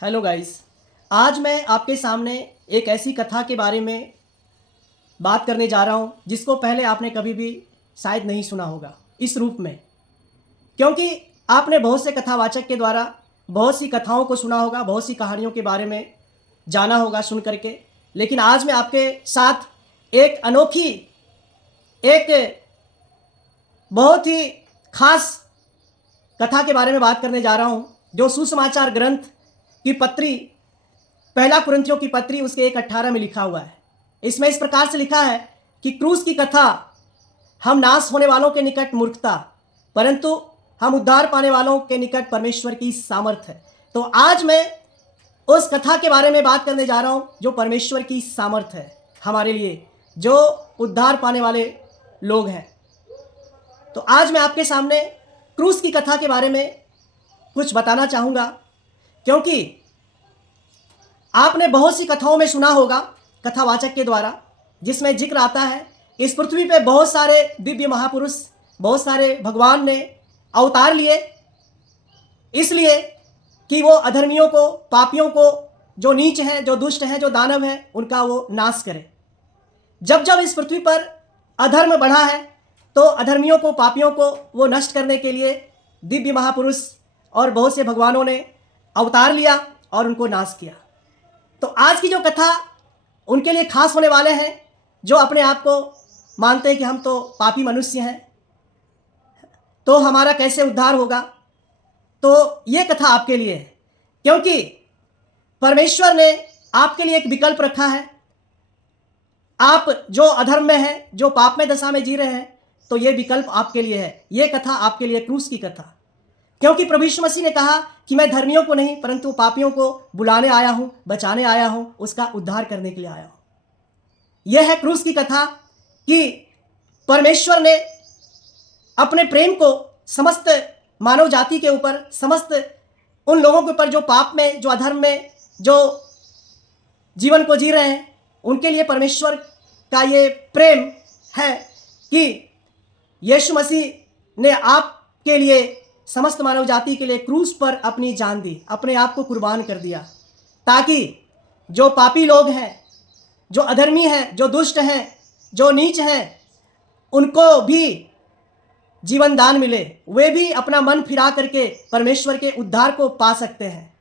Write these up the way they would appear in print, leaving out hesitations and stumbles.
Hello guys. आज मैं आपके सामने एक ऐसी कथा के बारे में बात करने जा रहा हूँ जिसको पहले आपने कभी भी शायद नहीं सुना होगा इस रूप में। क्योंकि आपने बहुत से कथावाचक के द्वारा बहुत सी कथाओं को सुना होगा, बहुत सी कहानियों के बारे में जाना होगा सुन करके, लेकिन आज मैं आपके साथ एक अनोखी, एक बहुत ही खास कथा के बारे में बात करने जा रहा हूँ जो सुसमाचार ग्रंथ की पत्री, पहला कुरिन्थियों की पत्री उसके 1:18 में लिखा हुआ है। इसमें इस प्रकार से लिखा है कि क्रूस की कथा हम नाश होने वालों के निकट मूर्खता, परंतु हम उद्धार पाने वालों के निकट परमेश्वर की सामर्थ है। तो आज मैं उस कथा के बारे में बात करने जा रहा हूं जो परमेश्वर की सामर्थ है हमारे लिए, जो उद्धार पाने वाले लोग हैं। तो आज मैं आपके सामने क्रूस की कथा के बारे में कुछ बताना चाहूँगा, क्योंकि आपने बहुत सी कथाओं में सुना होगा कथावाचक के द्वारा, जिसमें जिक्र आता है इस पृथ्वी पे बहुत सारे दिव्य महापुरुष, बहुत सारे भगवान ने अवतार लिए इसलिए कि वो अधर्मियों को, पापियों को, जो नीच हैं, जो दुष्ट हैं, जो दानव हैं, उनका वो नाश करे। जब जब इस पृथ्वी पर अधर्म बढ़ा है तो अधर्मियों को, पापियों को वो नष्ट करने के लिए दिव्य महापुरुष और बहुत से भगवानों ने अवतार लिया और उनको नाश किया। तो आज की जो कथा उनके लिए खास होने वाले हैं जो अपने आप को मानते हैं कि हम तो पापी मनुष्य हैं, तो हमारा कैसे उद्धार होगा। तो ये कथा आपके लिए है, क्योंकि परमेश्वर ने आपके लिए एक विकल्प रखा है। आप जो अधर्म में हैं, जो पाप में दशा में जी रहे हैं, तो ये विकल्प आपके लिए है। ये कथा आपके लिए क्रूस की कथा, क्योंकि प्रभु यीशु मसीह ने कहा कि मैं धर्मियों को नहीं परंतु पापियों को बुलाने आया हूं, बचाने आया हूं, उसका उद्धार करने के लिए आया हूं। यह है क्रूस की कथा कि परमेश्वर ने अपने प्रेम को समस्त मानव जाति के ऊपर, समस्त उन लोगों के ऊपर जो पाप में, जो अधर्म में, जो जीवन को जी रहे हैं, उनके लिए परमेश्वर का ये प्रेम है कि यीशु मसीह ने आपके लिए, समस्त मानव जाति के लिए क्रूस पर अपनी जान दी, अपने आप को कुर्बान कर दिया, ताकि जो पापी लोग हैं, जो अधर्मी हैं, जो दुष्ट हैं, जो नीच हैं, उनको भी जीवन दान मिले, वे भी अपना मन फिरा करके परमेश्वर के उद्धार को पा सकते हैं।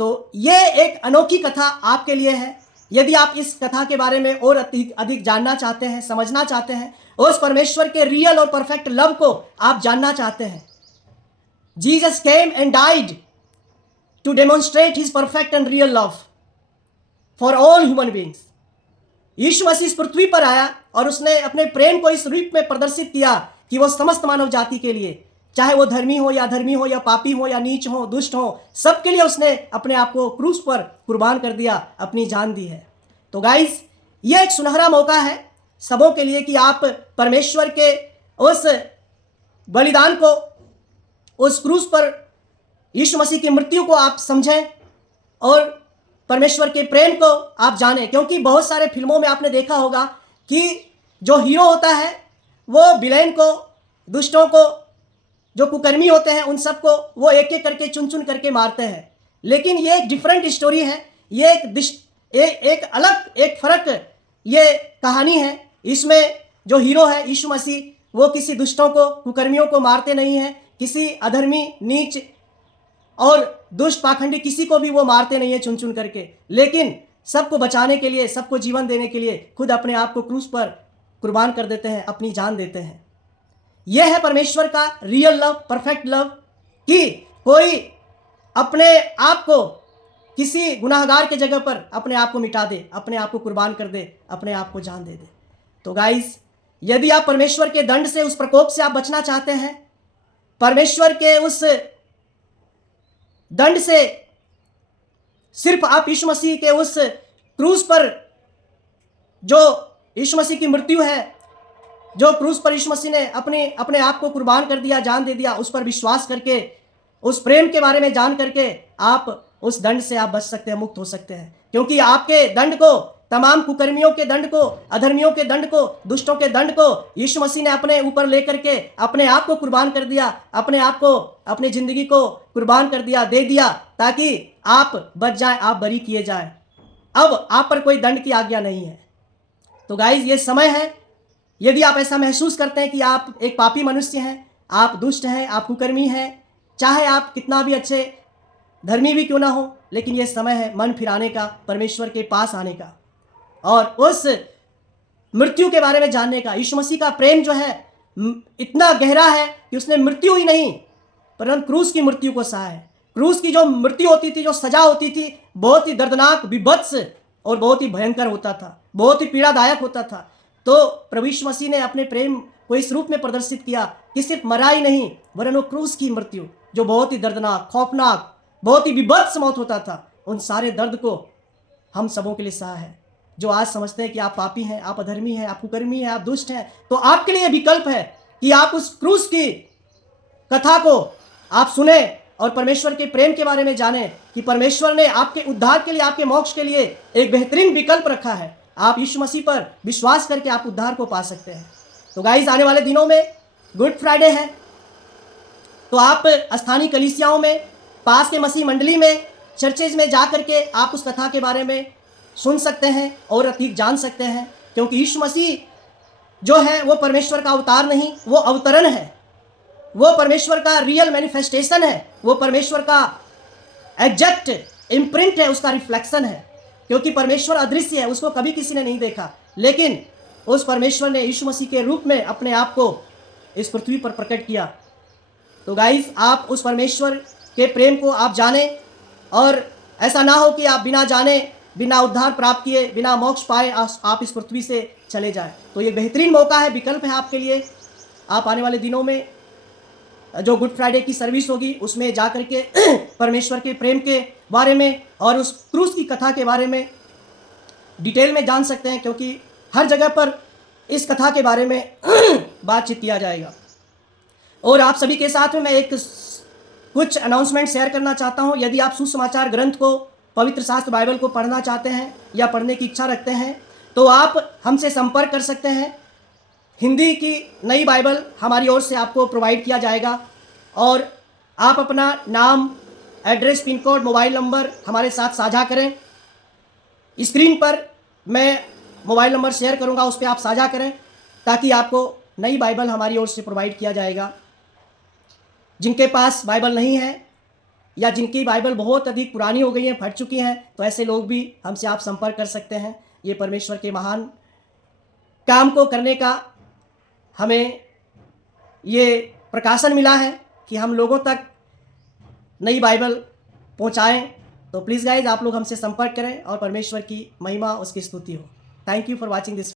तो ये एक अनोखी कथा आपके लिए है। यदि आप इस कथा के बारे में और अधिक जानना चाहते हैं, समझना चाहते हैं, उस परमेश्वर के रियल और परफेक्ट लव को आप जानना चाहते हैं, Jesus came and died to demonstrate his perfect and real love for all human beings. यीशु मसीह इस पृथ्वी पर आया और उसने अपने प्रेम को इस रूप में प्रदर्शित किया कि वो समस्त मानव जाति के लिए, चाहे वो धर्मी हो या अधर्मी हो या पापी हो या नीच हो, दुष्ट हो, सबके लिए उसने अपने आप को क्रूस पर कुर्बान कर दिया, अपनी जान दी है। तो गाइस, ये एक सुनहरा मौका है सबों के लिए कि आप परमेश्वर के उस बलिदान को, उस क्रूस पर यीशु मसीह की मृत्यु को आप समझें और परमेश्वर के प्रेम को आप जानें। क्योंकि बहुत सारे फिल्मों में आपने देखा होगा कि जो हीरो होता है वो विलेन को, दुष्टों को, जो कुकर्मी होते हैं, उन सबको वो एक एक करके, चुन चुन करके मारते हैं। लेकिन ये एक डिफरेंट स्टोरी है, ये एक अलग, एक फर्क ये कहानी है। इसमें जो हीरो है यीशु मसीह, वो किसी दुष्टों को, कुकर्मियों को मारते नहीं हैं, किसी अधर्मी, नीच और दुष्ट, पाखंडी किसी को भी वो मारते नहीं है चुन चुन करके, लेकिन सबको बचाने के लिए, सबको जीवन देने के लिए खुद अपने आप को क्रूस पर कुर्बान कर देते हैं, अपनी जान देते हैं। यह है परमेश्वर का रियल लव, परफेक्ट लव, कि कोई अपने आप को किसी गुनाहगार के जगह पर अपने आप को मिटा दे, अपने आप को कुर्बान कर दे, अपने आप को जान दे। तो गाइस, यदि आप परमेश्वर के दंड से, उस प्रकोप से आप बचना चाहते हैं, परमेश्वर के उस दंड से सिर्फ आप यीशु मसीह के उस क्रूस पर, जो यीशु मसीह की मृत्यु है, जो क्रूस पर यीशु मसीह ने अपने आप को कुर्बान कर दिया, जान दे दिया, उस पर विश्वास करके, उस प्रेम के बारे में जान करके आप उस दंड से आप बच सकते हैं, मुक्त हो सकते हैं। क्योंकि आपके दंड को तमाम कुकर्मियों के दंड को, अधर्मियों के दंड को, दुष्टों के दंड को यीशु मसीह ने अपने ऊपर लेकर के अपने आप को कुर्बान कर दिया, अपने आप को, अपनी ज़िंदगी को कुर्बान कर दिया, दे दिया, ताकि आप बच जाएं, आप बरी किए जाएं। अब आप पर कोई दंड की आज्ञा नहीं है। तो गाइज ये समय है, यदि आप ऐसा महसूस करते हैं कि आप एक पापी मनुष्य हैं, आप दुष्ट हैं, आप कुकर्मी हैं, चाहे आप कितना भी अच्छे धर्मी भी क्यों ना हो, लेकिन ये समय है मन फिराने का, परमेश्वर के पास आने का और उस मृत्यु के बारे में जानने का। यीशु मसीह का प्रेम जो है इतना गहरा है कि उसने मृत्यु ही नहीं परंतु क्रूस की मृत्यु को सहा है। क्रूस की जो मृत्यु होती थी, जो सजा होती थी, बहुत ही दर्दनाक, विभत्स और बहुत ही भयंकर होता था, बहुत ही पीड़ादायक होता था। तो प्रभु यीशु मसीह ने अपने प्रेम को इस रूप में प्रदर्शित किया कि सिर्फ मरा ही नहीं, वरन वो क्रूस की मृत्यु जो बहुत ही दर्दनाक, खौफनाक, बहुत ही विभत्स मौत होता था, उन सारे दर्द को हम सबों के लिए सहा है। जो आज समझते हैं कि आप पापी हैं, आप अधर्मी हैं, आप कुकर्मी हैं, आप दुष्ट हैं, तो आपके लिए विकल्प है कि आप उस क्रूस की कथा को आप सुने और परमेश्वर के प्रेम के बारे में जानें कि परमेश्वर ने आपके उद्धार के लिए, आपके मोक्ष के लिए एक बेहतरीन विकल्प रखा है। आप यीशु मसीह पर विश्वास करके आप उद्धार को पा सकते हैं। तो गाइस, आने वाले दिनों में गुड फ्राइडे है, तो आप स्थानीय कलीसियाओं में, पास के मसीह मंडली में, चर्चेज में जा करके आप उस कथा के बारे में सुन सकते हैं और अधिक जान सकते हैं, क्योंकि यीशु मसीह जो है वो परमेश्वर का अवतार नहीं, वो अवतरण है, वो परमेश्वर का रियल मैनिफेस्टेशन है, वो परमेश्वर का एग्जैक्ट इम्प्रिंट है, उसका रिफ्लेक्शन है। क्योंकि परमेश्वर अदृश्य है, उसको कभी किसी ने नहीं देखा, लेकिन उस परमेश्वर ने यीशु मसीह के रूप में अपने आप को इस पृथ्वी पर प्रकट किया। तो गाइस, आप उस परमेश्वर के प्रेम को आप जानें और ऐसा ना हो कि आप बिना जाने, बिना उद्धार प्राप्त किए, बिना मोक्ष पाए आप इस पृथ्वी से चले जाएं। तो ये बेहतरीन मौका है, विकल्प है आपके लिए। आप आने वाले दिनों में जो गुड फ्राइडे की सर्विस होगी उसमें जा कर के परमेश्वर के प्रेम के बारे में और उस क्रूस की कथा के बारे में डिटेल में जान सकते हैं, क्योंकि हर जगह पर इस कथा के बारे में बातचीत किया जाएगा। और आप सभी के साथ में मैं एक कुछ अनाउंसमेंट शेयर करना चाहता हूं। यदि आप सुसमाचार ग्रंथ को, पवित्र शास्त्र बाइबल को पढ़ना चाहते हैं या पढ़ने की इच्छा रखते हैं, तो आप हमसे संपर्क कर सकते हैं। हिंदी की नई बाइबल हमारी ओर से आपको प्रोवाइड किया जाएगा और आप अपना नाम, address, pin code, mobile number हमारे साथ साझा करें। स्क्रीन पर मैं मोबाइल नंबर शेयर करूंगा, उस पर आप साझा करें ताकि आपको नई बाइबल हमारी ओर से प्रोवाइड किया जाएगा। जिनके पास बाइबल नहीं है या जिनकी बाइबल बहुत अधिक पुरानी हो गई है, फट चुकी हैं, तो ऐसे लोग भी हमसे आप संपर्क कर सकते हैं। ये परमेश्वर के महान काम को करने का हमें ये प्रकाशन मिला है कि हम लोगों तक नई बाइबल पहुंचाएं। तो प्लीज़ गाइज, आप लोग हमसे संपर्क करें और परमेश्वर की महिमा, उसकी स्तुति हो। Thank you for watching this.